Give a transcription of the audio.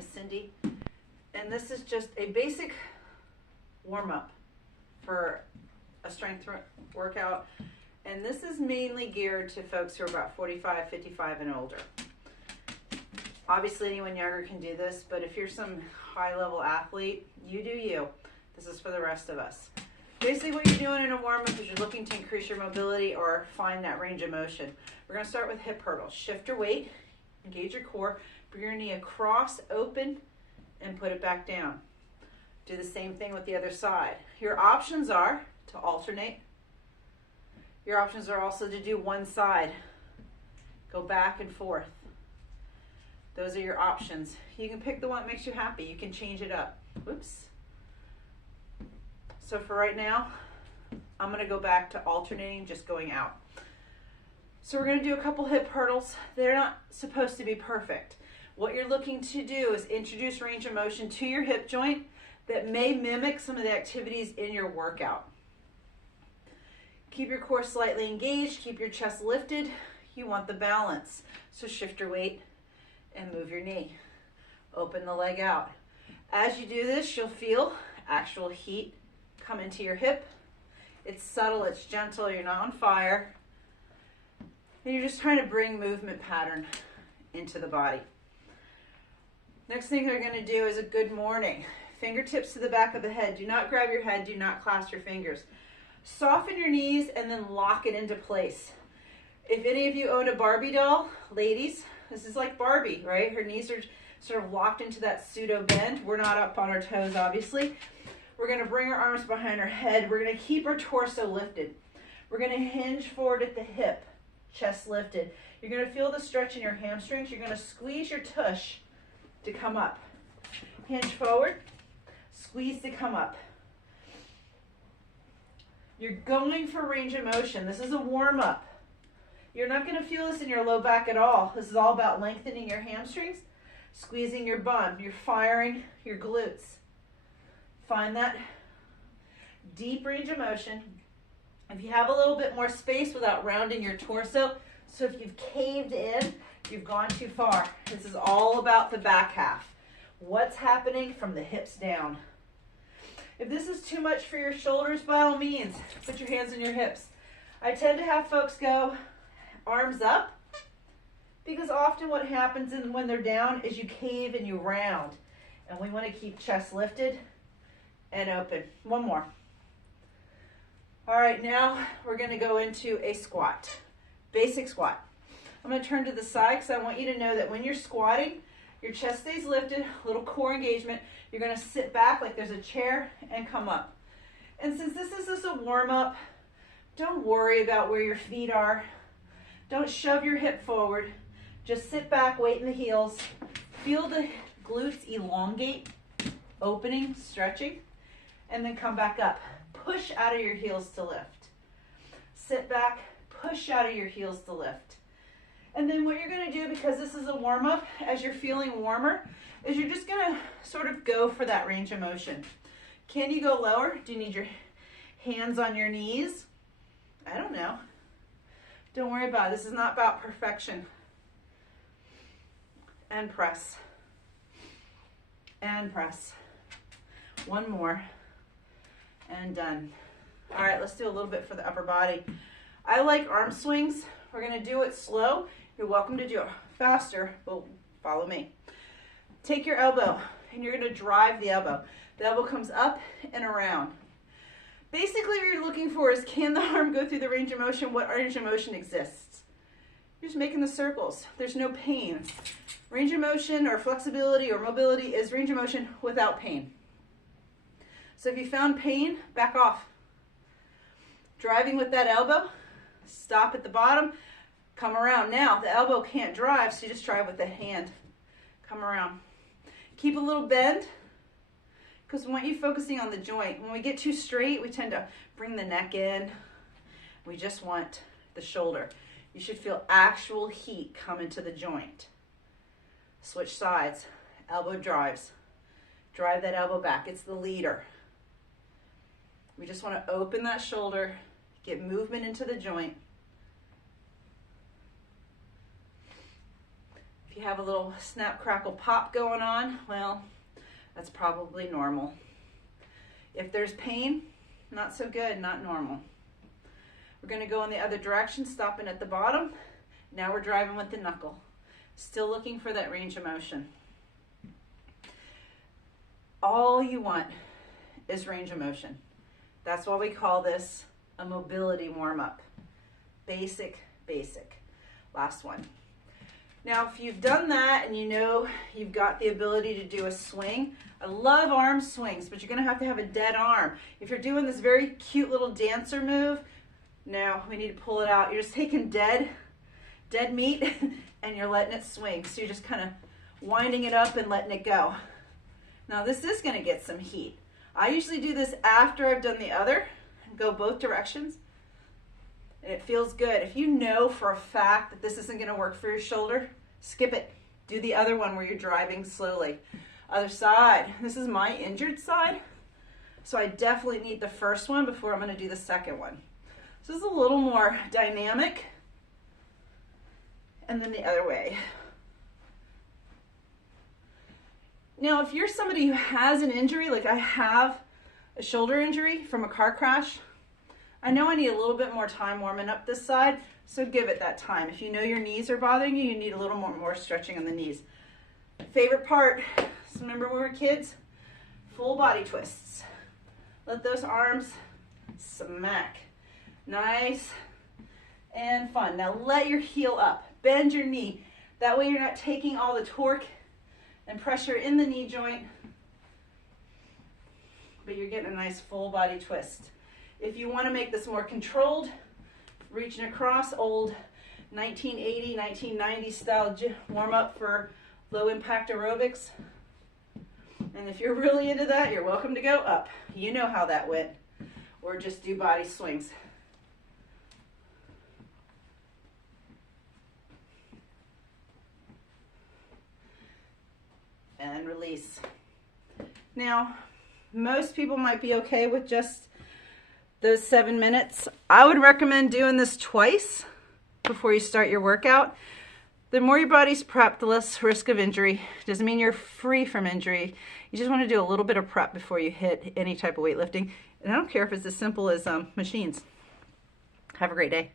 is Cindy, and this is just a basic warm-up for a strength workout, and this is mainly geared to folks who are about 45, 55 and older. Obviously anyone younger can do this, but if you're some high-level athlete, you do you. This is for the rest of us. Basically what you're doing in a warm-up is you're looking to increase your mobility or find that range of motion. We're going to start with hip hurdles. Shift your weight, engage your core, bring your knee across, open, and put it back down. Do the same thing with the other side. Your options are to alternate. Your options are also to do one side. Go back and forth. Those are your options. You can pick the one that makes you happy. You can change it up. Whoops. So for right now, I'm going to go back to alternating, just going out. So we're going to do a couple hip hurdles. They're not supposed to be perfect. What you're looking to do is introduce range of motion to your hip joint that may mimic some of the activities in your workout. Keep your core slightly engaged, keep your chest lifted. You want the balance. So shift your weight and move your knee. Open the leg out. As you do this, you'll feel actual heat come into your hip. It's subtle, it's gentle, you're not on fire. And you're just trying to bring movement pattern into the body. Next thing we're going to do is a good morning. Fingertips to the back of the head. Do not grab your head, do not clasp your fingers. Soften your knees and then lock it into place. If any of you own a Barbie doll, ladies, this is like Barbie, right? Her knees are sort of locked into that pseudo bend. We're not up on our toes, obviously. We're going to bring our arms behind our head. We're going to keep our torso lifted. We're going to hinge forward at the hip, chest lifted. You're going to feel the stretch in your hamstrings. You're going to squeeze your tush to come up. Hinge forward, squeeze to come up. You're going for range of motion. This is a warm-up. You're not going to feel this in your low back at all. This is all about lengthening your hamstrings, squeezing your bum. You're firing your glutes. Find that deep range of motion. If you have a little bit more space without rounding your torso, so if you've caved in, you've gone too far. This is all about the back half. What's happening from the hips down? If this is too much for your shoulders, by all means, put your hands on your hips. I tend to have folks go arms up because often what happens when they're down is you cave and you round. And we want to keep chest lifted and open. One more. All right, now we're going to go into a squat. Basic squat. I'm going to turn to the side because I want you to know that when you're squatting, your chest stays lifted, a little core engagement. You're going to sit back like there's a chair and come up. And since this is just a warm-up, don't worry about where your feet are. Don't shove your hip forward. Just sit back, weight in the heels. Feel the glutes elongate, opening, stretching, and then come back up. Push out of your heels to lift. Sit back, push out of your heels to lift. And then what you're going to do, because this is a warm-up, as you're feeling warmer, is you're just going to sort of go for that range of motion. Can you go lower? Do you need your hands on your knees? I don't know. Don't worry about it. This is not about perfection. And press. And press. One more. And done. All right, let's do a little bit for the upper body. I like arm swings. We're going to do it slow. You're welcome to do it faster, but follow me. Take your elbow, and you're going to drive the elbow. The elbow comes up and around. Basically, what you're looking for is, can the arm go through the range of motion? What range of motion exists? You're just making the circles. There's no pain. Range of motion or flexibility or mobility is range of motion without pain. So if you found pain, back off. Driving with that elbow, stop at the bottom, come around. Now, the elbow can't drive, so you just drive with the hand. Come around. Keep a little bend, because we want you focusing on the joint. When we get too straight, we tend to bring the neck in. We just want the shoulder. You should feel actual heat come into the joint. Switch sides. Elbow drives. Drive that elbow back. It's the leader. We just want to open that shoulder, get movement into the joint. If you have a little snap, crackle, pop going on, well, that's probably normal. If there's pain, not so good, not normal. We're going to go in the other direction, stopping at the bottom. Now we're driving with the knuckle. Still looking for that range of motion. All you want is range of motion. That's why we call this a mobility warm-up. Basic, basic. Last one. Now, if you've done that and you know you've got the ability to do a swing, I love arm swings, but you're going to have a dead arm. If you're doing this very cute little dancer move, now we need to pull it out. You're just taking dead meat and you're letting it swing. So you're just kind of winding it up and letting it go. Now this is going to get some heat. I usually do this after I've done the other and go both directions. And it feels good. If you know for a fact that this isn't going to work for your shoulder, skip it. Do the other one where you're driving slowly. Other side. This is my injured side. So I definitely need the first one before I'm going to do the second one. So this is a little more dynamic. And then the other way. Now, if you're somebody who has an injury, like I have a shoulder injury from a car crash, I know I need a little bit more time warming up this side, so give it that time. If you know your knees are bothering you, you need a little more stretching on the knees. Favorite part, so remember when we were kids? Full body twists. Let those arms smack. Nice and fun. Now let your heel up. Bend your knee. That way you're not taking all the torque and pressure in the knee joint, but you're getting a nice full body twist. If you want to make this more controlled, reaching across, old 1980, 1990 style warm up for low impact aerobics. And if you're really into that, you're welcome to go up. You know how that went. Or just do body swings. And release. Now, most people might be okay with just those 7 minutes. I would recommend doing this twice before you start your workout. The more your body's prepped, the less risk of injury. Doesn't mean you're free from injury. You just want to do a little bit of prep before you hit any type of weightlifting. And I don't care if it's as simple as machines. Have a great day.